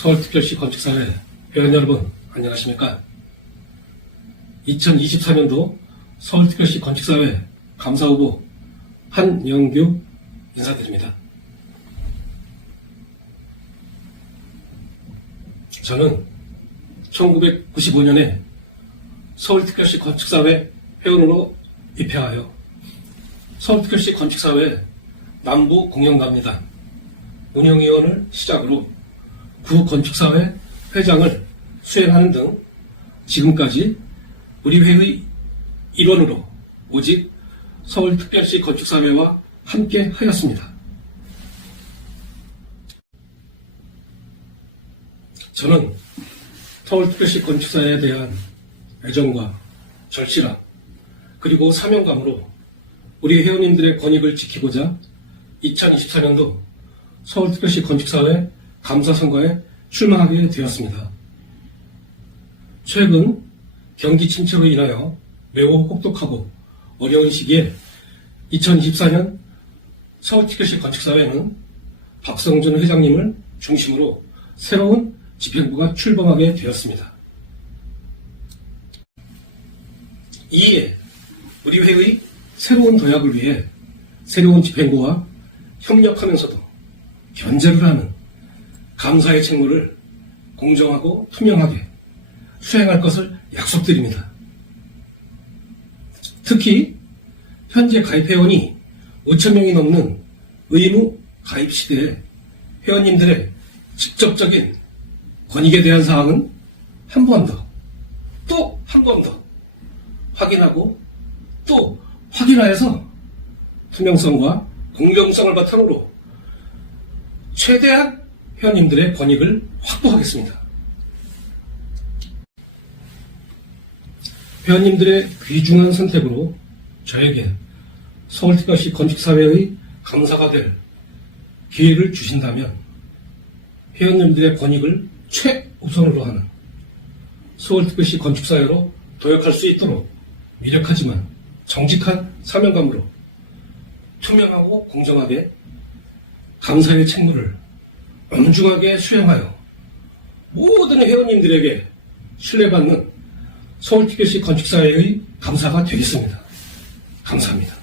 서울특별시 건축사회 회원 여러분 안녕하십니까? 2024년도 서울특별시 건축사회 감사후보 한영규 인사드립니다. 저는 1995년에 서울특별시 건축사회 회원으로 입회하여 서울특별시 건축사회 남부 공영가입니다. 운영위원을 시작으로 구 건축사회 회장을 수행하는 등 지금까지 우리 회의 일원으로 오직 서울특별시 건축사회와 함께 하였습니다. 저는 서울특별시 건축사회에 대한 애정과 절실함 그리고 사명감으로 우리 회원님들의 권익을 지키고자 2024년도 서울특별시 건축사회 감사 선거에 출마하게 되었습니다. 최근 경기 침체로 인하여 매우 혹독하고 어려운 시기에 2024년 서울특별시 건축사회는 박성준 회장님을 중심으로 새로운 집행부가 출범하게 되었습니다. 이에 우리 회의 새로운 도약을 위해 새로운 집행부와 협력하면서도 견제를 하는 감사의 책무를 공정하고 투명하게 수행할 것을 약속드립니다. 특히 현재 가입 회원이 5천 명이 넘는 의무 가입 시대에 회원님들의 직접적인 권익에 대한 사항은 한 번 더, 또 한 번 더 확인하고 또 확인하여서 투명성과 공정성을 바탕으로 최대한 회원님들의 권익을 확보하겠습니다. 회원님들의 귀중한 선택으로 저에게 서울특별시 건축사회의 감사가 될 기회를 주신다면 회원님들의 권익을 최우선으로 하는 서울특별시 건축사회로 도약할 수 있도록 미력하지만 정직한 사명감으로 투명하고 공정하게 감사의 책무를 엄중하게 수행하여 모든 회원님들에게 신뢰받는 서울특별시 건축사회의 감사가 되겠습니다. 감사합니다.